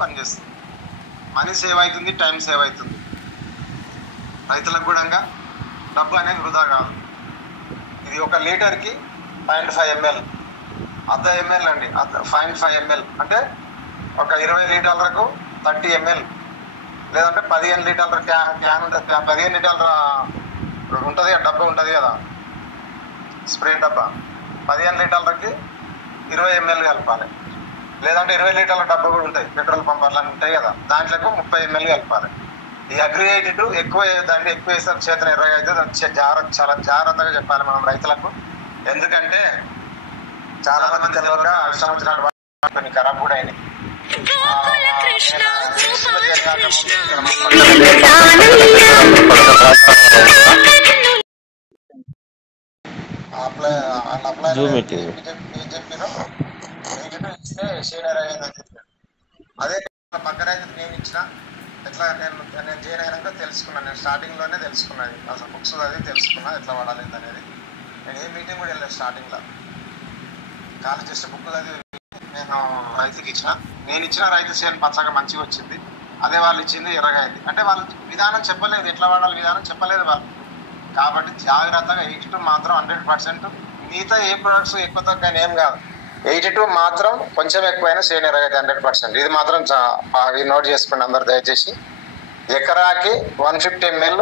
పనిచేస్తుంది. Money save అవుతుంది, time save అవుతుంది. రైతులకు కూడా డబ్బు అనేది వృధా కాదు. ఇది 1 లీటర్కి 0.5 ml, 1/2 ml అండి. 0.5 ml అంటే ఒక 20 లీటర్లకు 30 ml, లేదంటే 15 లీటర్ల క్యాన్ ఉంటుంది. 15 లీటర్ల ఉంటుంది, డబ్బా ఉంటుంది కదా స్ప్రే డబ్బా. 15 లీటర్లకి 20 ml కలపాలి. లేదంటే 20 లీటర్ల డబ్బా కూడా ఉంటాయి, పెట్రోల్ పంప్ అట్లా ఉంటాయి కదా, దాంట్లోకి 30 ml కలపాలి. ఈ అగ్రి 82 ఎక్కువ వేయద్దండి. ఎక్కువ వేస్తారు చేతన ఎర్రగా అయితే చాలా జాగ్రత్తగా చెప్పాలి మనం రైతులకు. ఎందుకంటే చాలా మంది తెలియక ఇష్టం వచ్చినట్టు కొన్ని ఖరాబ్ కూడా అయినాయి. అదే పక్క రైతులు నేను ఇచ్చిన ఎట్లా నేను జైన్ అయినాక తెలుసుకున్నాను. నేను స్టార్టింగ్లోనే తెలుసుకున్నాను, అసలు బుక్స్ అది తెలుసుకున్నా ఎట్లా వాడాలి అనేది. నేను ఏ మీటింగ్ కూడా వెళ్ళాను స్టార్టింగ్లో. కాలేజ్ చేసే బుక్ అది నేను రైతుకి ఇచ్చిన. నేను ఇచ్చిన రైతు సేల్ పచ్చగా మంచిగా వచ్చింది, అదే వాళ్ళు ఇచ్చింది ఎర్రగా అయింది. అంటే వాళ్ళు విధానం చెప్పలేదు, ఎట్లా వాడాలి విధానం చెప్పలేదు వాళ్ళు. కాబట్టి జాగ్రత్తగా 82 మాత్రం 100%. మిగతా ఏ ప్రొడక్ట్స్ ఎక్కువ తక్కువ ఏం కాదు, 82 మాత్రం కొంచెం ఎక్కువైనా సేల్ ఎర్రగా అయితే 100%. ఇది మాత్రం నోట్ చేసుకోండి అందరు దయచేసి. ఎకరాకి 150 ml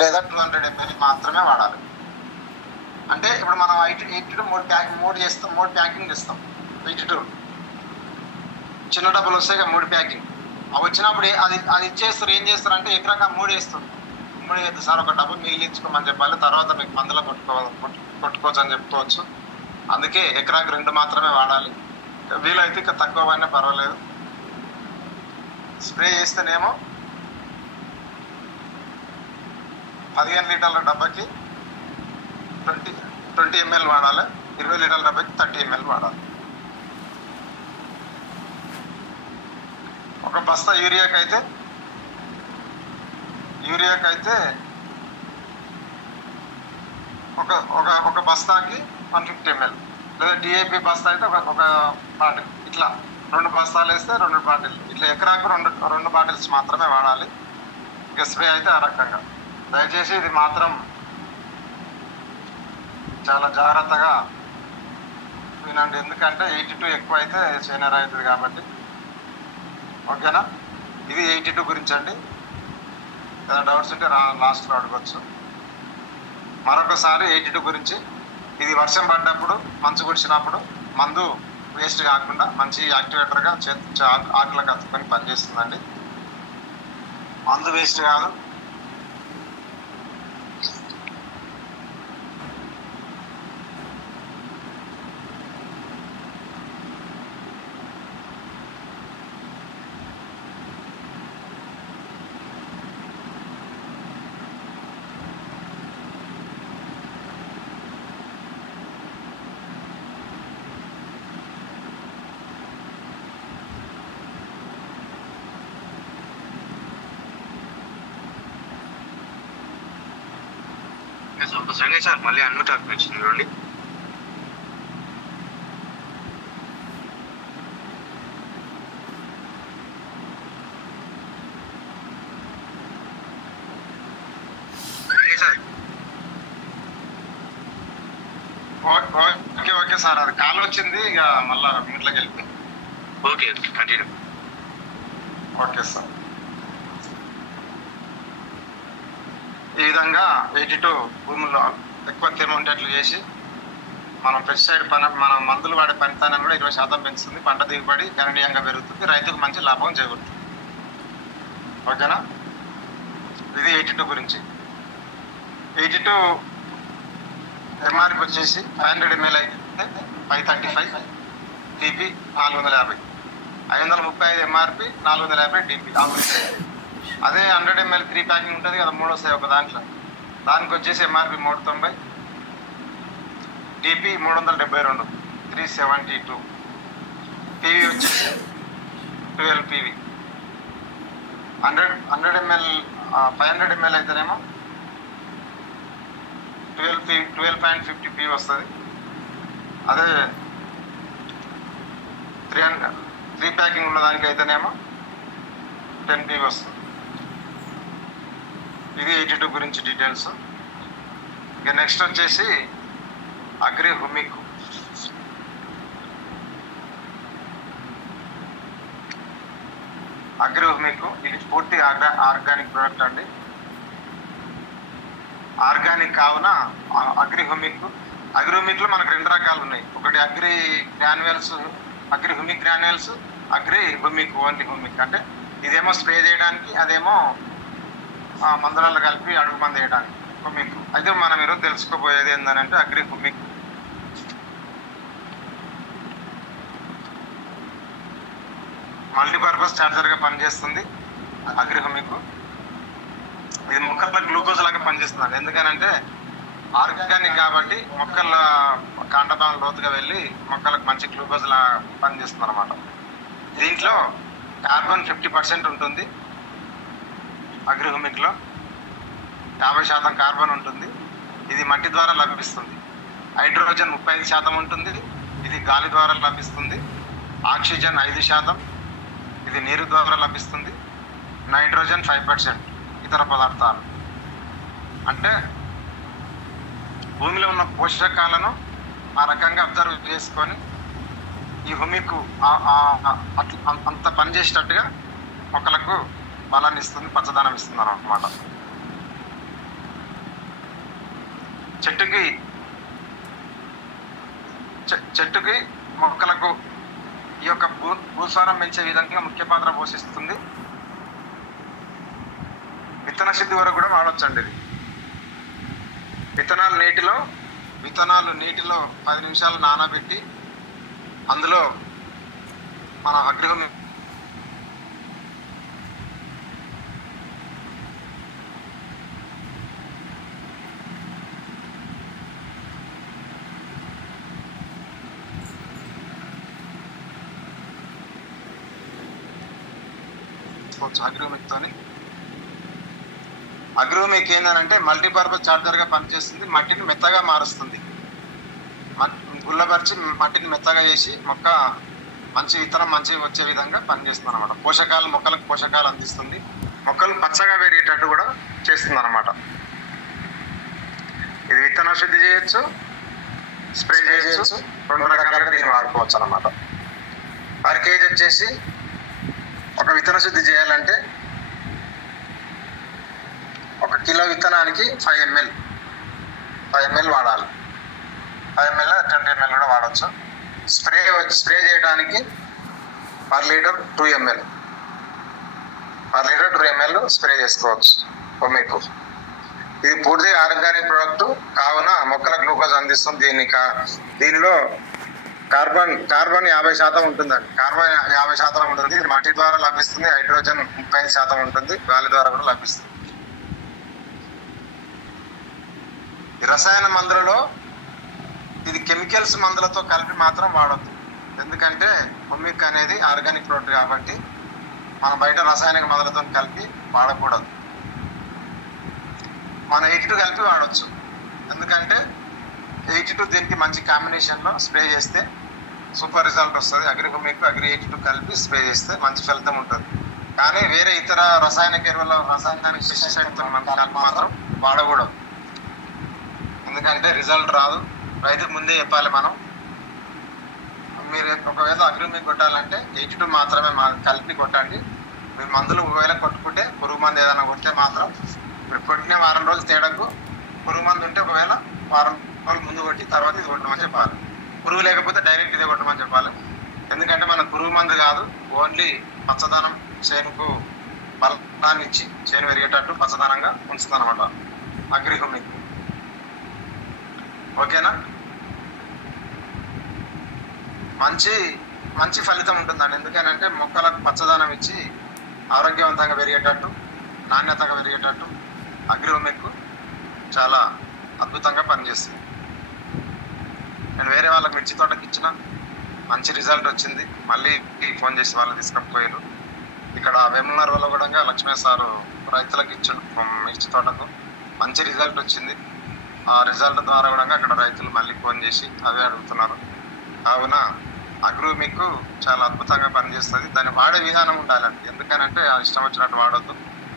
లేదా 200 ml మాత్రమే వాడాలి. అంటే ఇప్పుడు మనం 82 3 ప్యాకింగ్ ఇస్తాం. 82 చిన్న డబ్బులు వస్తాయి కదా, 3 ప్యాకింగ్. అవి వచ్చినప్పుడు అది ఇచ్చేస్తారు. ఏం చేస్తారు అంటే ఎకరాక 3 వేస్తారు. 3 వేస్తే సార్ ఒక డబ్బు మిగిలించుకోమని చెప్పాలి, తర్వాత మీకు మందులో కొట్టుకోవచ్చు అని చెప్పుకోవచ్చు. అందుకే ఎకరాకి 2 మాత్రమే వాడాలి. వీలైతే ఇక తక్కువ అయినా పర్వాలేదు. స్ప్రే చేస్తేనేమో 15 లీటర్ల డబ్బాకి 20 ml వాడాలి. 20 లీటర్ల డబ్బాకి 30 ml వాడాలి. ఒక బస్తా యూరియాకి అయితే ఒక బస్తాకి 150 ml, లేదా డిఏపి బస్తా అయితే ఒక బాటిల్. ఇట్లా 2 బస్తాలు వేస్తే 2 బాటిల్. ఇట్లా ఎకరాకు 2 బాటిల్స్ మాత్రమే వాడాలి. ఇక స్ప్రే అయితే ఆ రకంగా. దయచేసి ఇది మాత్రం చాలా జాగ్రత్తగా వినండి, ఎందుకంటే 82 ఎక్కువ అయితే చేనేర అవుతుంది కాబట్టి. ఓకేనా? ఇది 82 గురించి అండి. ఏదైనా డౌట్స్ ఉంటే లాస్ట్లో అడగచ్చు. మరొకసారి 82 గురించి, ఇది వర్షం పడ్డప్పుడు మంచు కుడిచినప్పుడు మందు వేస్ట్ కాకుండా మంచి యాక్టివేటర్గా ఆకులకు అతుక్కొని పనిచేస్తుందండి. మందు వేస్ట్ కాదు. సండే సార్ మళ్ళీ అన్మ్యూట్ వచ్చింది చూడండి. ఓకే సార్, అది కాల్ వచ్చింది, ఇక మళ్ళా మీట్లోకి వెళ్ళిపోయింది. Okay continue. Okay sir. ఈ విధంగా 82 భూముల్లో ఎక్కువ తేమ ఉండేట్లు చేసి మనం పెస్టిసైడ్ మన మందులు వాడే పనితనం కూడా 20% పెంచుతుంది. పంట దిగుబడి గణనీయంగా పెరుగుతుంది, రైతుకు మంచి లాభం చేకూరుతుంది. ఓకేనా? ఇది 82 గురించి. 82 ఎంఆర్పి వచ్చేసి 500 ml అయితే 535 డిపి 450, 535 ఎంఆర్పి 450 డిపి. అదే 100 ml 3 ప్యాకింగ్ ఉంటుంది కదా, 3 వస్తాయి ఒక దాంట్లో. దానికి వచ్చేసి ఎంఆర్పి 390, డిపి 372, 372. పీవీ వచ్చేసి 12 పీవీ. 100 ml 500 ml అయితేనేమో 12.50 పీవీ వస్తుంది. అదే 3 ప్యాకింగ్ ఉన్న దానికి అయితేనేమో 10 PV వస్తుంది. ఇది 82 గురించి డీటెయిల్స్. ఇక నెక్స్ట్ వచ్చేసి అగ్రి హుమిక్. అగ్రి హుమిక్ ఇది పూర్తి ఆర్గానిక్ ప్రోడక్ట్ అండి. ఆర్గానిక్ కావున అగ్రి హుమిక్. అగ్రి హుమిక్ లో మనకు 2 రకాలు ఉన్నాయి. ఒకటి agri granules, agri humic granules, agri humic only humic. అంటే ఇదేమో స్ప్రే చేయడానికి, అదేమో మందులలో కలిపి అడుగు మంది వేయడానికి హుమిక్. అయితే మనం ఈరోజు తెలుసుకోబోయేది ఏంటంటే అగ్రి హుమిక్. మల్టీపర్పస్ ఛార్జర్గా పనిచేస్తుంది అగ్రి హుమిక్. ఇది మొక్కల గ్లూకోజ్ లాగా పనిచేస్తుంది. ఎందుకనంటే ఆర్గానిక్ కాబట్టి మొక్కల కాండభాగం లోతుగా వెళ్ళి మొక్కలకు మంచి గ్లూకోజ్ లా పనిచేస్తుంది అనమాట. దీంట్లో కార్బన్ 50% ఉంటుంది. అగ్రి హుమిక్ లో 50% కార్బన్ ఉంటుంది. ఇది మట్టి ద్వారా లభిస్తుంది. హైడ్రోజన్ 35% ఉంటుంది. ఇది గాలి ద్వారా లభిస్తుంది. ఆక్సిజన్ 5%, ఇది నీరు ద్వారా లభిస్తుంది. నైట్రోజన్ 5%, ఇతర పదార్థాలు. అంటే భూమిలో ఉన్న పోషకాలను ఆ రకంగా అబ్జర్వ్ చేసుకొని ఈ హుమిక్ అంత పనిచేసేటట్టుగా మొక్కలకు బలాన్ని ఇస్తుంది, పచ్చదనం ఇస్తుంది అన్నమాట. చెట్టుకి మొక్కలకు ఈ యొక్క భూసారం పెంచే విధంగా ముఖ్య పాత్ర పోషిస్తుంది. విత్తన శుద్ధి వరకు కూడా వాడొచ్చండి ఇది. విత్తనాలు నీటిలో 10 నిమిషాలు నానబెట్టి అందులో మన అగ్రి హుమిక్ అగ్రి హుమిక్తోని. అగ్రి హుమిక్ ఏంటంటే మల్టీపర్పస్ ఛార్జర్గా పనిచేస్తుంది. మట్టిని మెత్తగా మారుస్తుంది. గుల్లపరిచి మట్టిని మెత్తగా చేసి మొక్క మంచి విత్తనం మంచిగా వచ్చే విధంగా పనిచేస్తుంది అనమాట. మొక్కలకు పోషకాలు అందిస్తుంది. మొక్కలు పచ్చగా పెరిగేటట్టు కూడా చేస్తుంది అనమాట. ఇది విత్తన శుద్ధి చేయొచ్చు, స్ప్రే చేయొచ్చు, 2 రకాలుగా దీన్ని వాడుకోవచ్చు అనమాట. పర్ కేజీ వచ్చేసి ఒక విత్తన శుద్ధి చేయాలంటే 1 కిలో విత్తనానికి 5 ml వాడాలి. 5 ml 20 ml కూడా వాడచ్చు. స్ప్రే చేయడానికి పర్ లీటర్ 2 ml స్ప్రే చేసుకోవచ్చు హుమిక్. ఇది పూర్తిగా ఆర్గానిక్ ప్రోడక్ట్ కావున మొక్కల గ్లూకోజ్ అందిస్తుంది. దీనిలో కార్బన్ 50% ఉంటుందండి. కార్బన్ 50% ఉంటుంది. ఇది మట్టి ద్వారా లభిస్తుంది. హైడ్రోజన్ 35% ఉంటుంది. గాలి ద్వారా కూడా లభిస్తుంది. ఈ రసాయన మందులలో ఇది కెమికల్స్ మందులతో కలిపి మాత్రం వాడద్దు. ఎందుకంటే హుమిక్ అనేది ఆర్గానిక్ ప్రోడక్ట్ కాబట్టి మనం బయట రసాయనిక మందులతో కలిపి వాడకూడదు. మనం 82 కలిపి వాడచ్చు. ఎందుకంటే 82 దీనికి మంచి కాంబినేషన్లో స్ప్రే చేస్తే సూపర్ రిజల్ట్ వస్తుంది. అగ్రి హుమిక్, అగ్రి 82 కలిపి స్ప్రే చేస్తే మంచి ఫలితం ఉంటుంది. కానీ వేరే ఇతర రసాయనిక ఎరువుల పెస్టిసైడ్తో కలిపి మాత్రం వాడకూడదు. ఎందుకంటే రిజల్ట్ రాదు. రైతుకు ముందే చెప్పాలి మనం. మీరు ఒకవేళ అగ్రి హుమిక్ కొట్టాలంటే 82 మాత్రమే కలిపి కొట్టండి. మీరు మందులు ఒకవేళ కొట్టుకుంటే పురుగు మందు ఏదైనా కొడితే మాత్రం మీరు కొట్టిన వారం రోజులు తేడాకు పురుగు మందు ఉంటే ఒకవేళ వారం రోజులు ముందు కొట్టి తర్వాత ఇది కొట్టమని చెప్పాలి. పురుగు లేకపోతే డైరెక్ట్ ఇదే కొట్టమని చెప్పాలి. ఎందుకంటే మన పురుగు మందు కాదు, ఓన్లీ పచ్చదనం చేనుకు బలాన్ని ఇచ్చి చేను పెరిగేటట్టు పచ్చదనంగా ఉంచుతుంది అనమాట అగ్రి హుమిక్. ఓకేనా? మంచి ఫలితం ఉంటుందండి. ఎందుకనంటే మొక్కలకు పచ్చదనం ఇచ్చి ఆరోగ్యవంతంగా పెరిగేటట్టు, నాణ్యతగా పెరిగేటట్టు అగ్రి హుమిక్ చాలా అద్భుతంగా పనిచేస్తుంది. నేను వేరే వాళ్ళకి మిర్చి తోటకి ఇచ్చిన మంచి రిజల్ట్ వచ్చింది. మళ్ళీ ఫోన్ చేసి వాళ్ళు తీసుకపోయారు. ఇక్కడ వేములనగర్ వల్ల కూడా లక్ష్మీ సారు రైతులకు ఇచ్చాడు మిర్చి తోటకు. మంచి రిజల్ట్ వచ్చింది. ఆ రిజల్ట్ ద్వారా కూడా అక్కడ రైతులు మళ్ళీ ఫోన్ చేసి అవే అడుగుతున్నారు. కావున అగ్రోమిక్ చాలా అద్భుతంగా పనిచేస్తుంది. దాన్ని వాడే విధానం ఉండాలండి. ఎందుకనంటే ఆ ఇష్టం వచ్చినట్టు వాడొద్దు.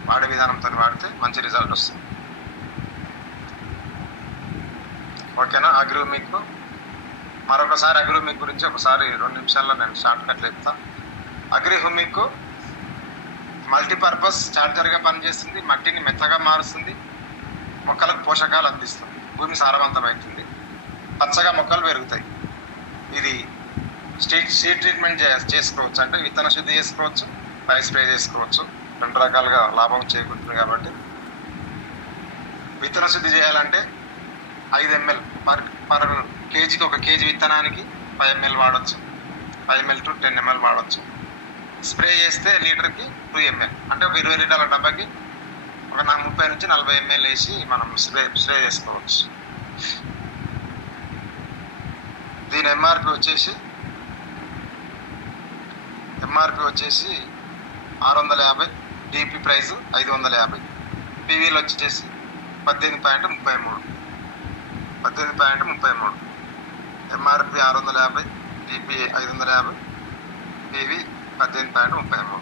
వాడే విధానంతో వాడితే మంచి రిజల్ట్ వస్తుంది. ఓకేనా? అగ్రోమిక్ మరొకసారి అగ్రోమిక్ గురించి ఒకసారి 2 నిమిషాల్లో నేను షార్ట్ కట్లు చెప్తా. అగ్రిహుమిక్ మల్టీపర్పస్ ఛార్జర్గా పనిచేస్తుంది. మట్టిని మెత్తగా మారుస్తుంది. మొక్కలకు పోషకాలు అందిస్తుంది. భూమి సారవంతమవుతుంది. పచ్చగా మొక్కలు పెరుగుతాయి. ఇది సీడ్ ట్రీట్మెంట్ చేసుకోవచ్చు. అంటే విత్తన శుద్ధి చేసుకోవచ్చు, పై స్ప్రే చేసుకోవచ్చు. 2 రకాలుగా లాభం చేకూరుతుంది. కాబట్టి విత్తన శుద్ధి చేయాలంటే 5 ml పర్ కేజీకి, 1 కేజీ విత్తనానికి 5 ml వాడచ్చు. 5 ml to 10 ml వాడచ్చు. స్ప్రే చేస్తే లీటర్కి 2 ml, అంటే ఒక 20 లీటర్ల డబ్బాకి ఒక 30 నుంచి 40 ml వేసి మనం స్ప్రే చేసుకోవచ్చు. దీని ఎంఆర్పి వచ్చేసి 650, డిపి ప్రైస్ 550, పీవీలు వచ్చేసి 18.33, ఎంఆర్పి 650, డిపి 550, పీవీ 18.33.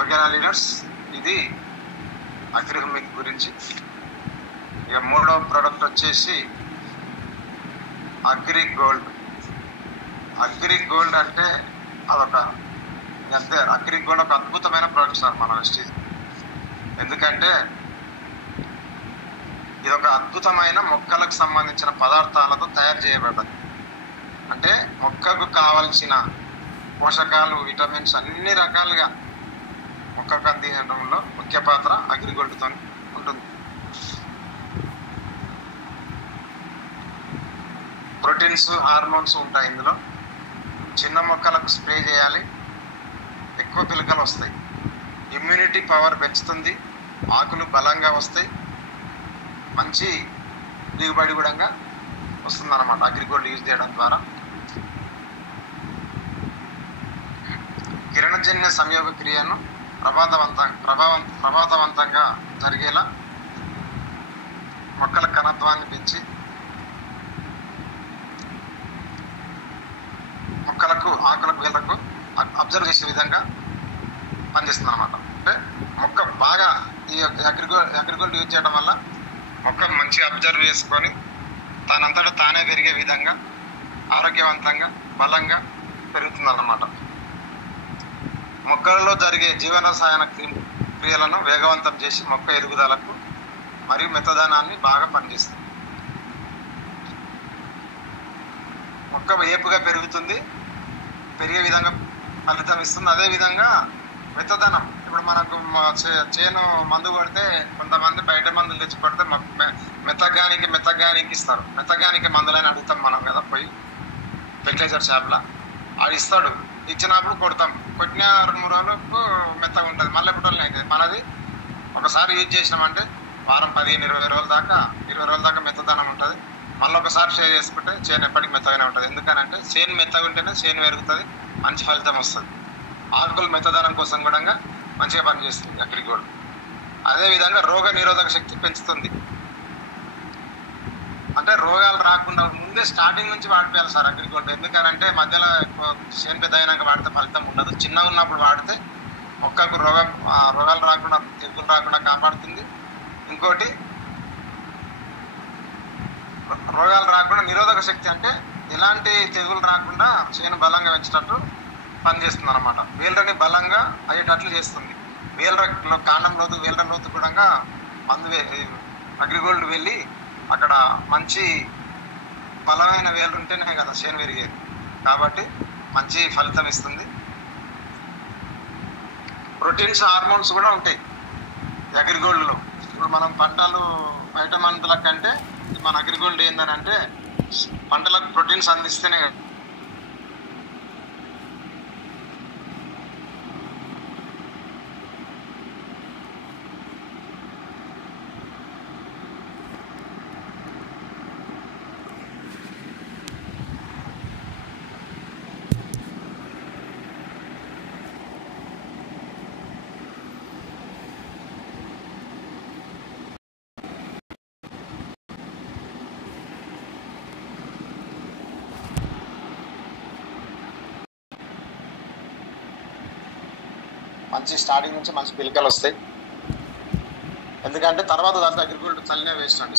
ఓకేనా లీడర్స్? ఇది అగ్రిహుమిక్ గురించి. ఇక 3వ ప్రోడక్ట్ వచ్చేసి అగ్రిగోల్డ్. అగ్రిగోల్డ్ అంటే అగ్రిగోల్డ్ ఒక అద్భుతమైన ప్రోడక్ట్ సార్ మన వెస్టీజ్. ఎందుకంటే ఇది ఒక అద్భుతమైన మొక్కలకు సంబంధించిన పదార్థాలతో తయారు చేయబడ్డది. అంటే మొక్కకు కావలసిన పోషకాలు, విటమిన్స్ అన్ని రకాలుగా మొక్కకు అందించడంలో ముఖ్య పాత్ర అగ్రిగోల్డ్తో ఉంటుంది. ప్రోటీన్స్, హార్మోన్స్ ఉంటాయి ఇందులో. చిన్న మొక్కలకు స్ప్రే చేయాలి, ఎక్కువ పిలకలు వస్తాయి. ఇమ్యూనిటీ పవర్ పెంచుతుంది, ఆకులు బలంగా వస్తాయి, మంచి దిగుబడి కూడా వస్తుంది అన్నమాట అగ్రిగోల్డ్ యూజ్ చేయడం ద్వారా. కిరణజన్య సంయోగ క్రియను ప్రభావవంతంగా జరిగేలా మొక్కల కణత్వాన్ని పెంచి మొక్కలకు, ఆకులకు, వేళ్ళకు అబ్జర్వ్ చేసే విధంగా పనిచేస్తుంది అనమాట. అంటే మొక్క బాగా ఈ అగ్రిగోల్డ్ యూజ్ చేయడం వల్ల మొక్క మంచిగా అబ్జర్వ్ చేసుకొని తనంతటా తానే పెరిగే విధంగా ఆరోగ్యవంతంగా, బలంగా పెరుగుతుంది అన్నమాట. మొక్కలలో జరిగే జీవన రసాయన క్రియలను వేగవంతం చేసి మొక్క ఎదుగుదలకు మరియు మెత్తదనాన్ని బాగా పనిచేస్తుంది. మొక్క ఏపుగా పెరుగుతుంది, పెరిగే విధంగా ఫలితం ఇస్తుంది. అదేవిధంగా మెత్తదనం, ఇప్పుడు మనకు చేను మందు కొడితే కొంతమంది బయట మందులు తెచ్చి కొడితే మెత్తగానికి ఇస్తారు. మెత్తగానికి మందులని అడుగుతాం మనం కదా, పోయి ఫెర్టిలైజర్ షాప్లో అది ఇస్తాడు. ఇచ్చినప్పుడు కొడతాం, కొట్టిన 2-3 రోజులకు మెత్తగా ఉంటుంది. మళ్ళీ ఎప్పుడు అయితే మనది ఒకసారి యూజ్ చేసినామంటే వారం 15-20 రోజుల దాకా మెత్తదనం ఉంటుంది. మళ్ళీ ఒకసారి షేర్ చేసుకుంటే చేను ఎప్పటికి మెత్తగానే ఉంటుంది. ఎందుకనంటే చేను మెత్తగా ఉంటేనే చేను పెరుగుతుంది, మంచి ఫలితం వస్తుంది. ఆకులు మెత్తదనం కోసం కూడా మంచిగా పనిచేస్తుంది అగ్రిగోల్డ్. అదేవిధంగా రోగ నిరోధక శక్తి పెంచుతుంది. అంటే రోగాలు రాకుండా ముందే స్టార్టింగ్ నుంచి వాడిపోయాలి సార్ అగ్రిగోల్డ్. ఎందుకనంటే మధ్యలో చేను పెద్ద అయినాక వాడితే ఫలితం ఉండదు. చిన్నగా ఉన్నప్పుడు వాడితే మొక్కకు రోగాలు రాకుండా, తెగులు రాకుండా కాపాడుతుంది. ఇంకోటి రోగాలు రాకుండా నిరోధక శక్తి, అంటే ఎలాంటి తెగులు రాకుండా చేను బలంగా పెంచేటట్టు పనిచేస్తుంది అనమాట. వేళ్ళని బలంగా అయ్యేటట్లు చేస్తుంది. వేళ్ళలో కాండం లోతు, వేళ్ళ లోతు కూడా అగ్రిగోల్డ్ వెళ్ళి అక్కడ మంచి బలమైన వేళ్ళు ఉంటేనే కదా చేను పెరిగేది. కాబట్టి మంచి ఫలితం ఇస్తుంది. ప్రోటీన్స్, హార్మోన్స్ కూడా ఉంటాయి అగ్రిగోల్డ్లో. ఇప్పుడు మనం పంటలు బయట మందుల కంటే మన అగ్రిగోల్డ్ ఏంటంటే పంటలకు ప్రోటీన్స్ అందిస్తేనే మంచి స్టార్టింగ్ నుంచి మంచి పిలకలు వస్తాయి. ఎందుకంటే తర్వాత దాంట్లో అగ్రిగోల్డ్ చల్లినే వేస్ట్ అండి.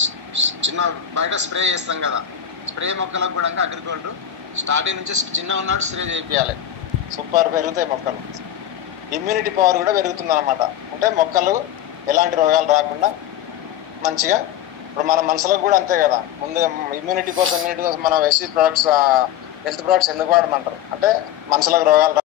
చిన్న బయట స్ప్రే చేస్తాం కదా, స్ప్రే మొక్కలకు కూడా అగ్రిగోల్డ్ స్టార్టింగ్ నుంచి చిన్న ఉన్నట్టు స్ప్రే చేయాలి. సూపర్ పెరుగుతాయి మొక్కలు. ఇమ్యూనిటీ పవర్ కూడా పెరుగుతుంది అనమాట. అంటే మొక్కలు ఎలాంటి రోగాలు రాకుండా మంచిగా, ఇప్పుడు మన మనుషులకు కూడా అంతే కదా, ముందుగా ఇమ్యూనిటీ కోసం మన వెస్టీ ప్రొడక్ట్స్ హెల్త్ ప్రొడక్ట్స్ ఎందుకు వాడమంటారు అంటే మనుషులకు రోగాలు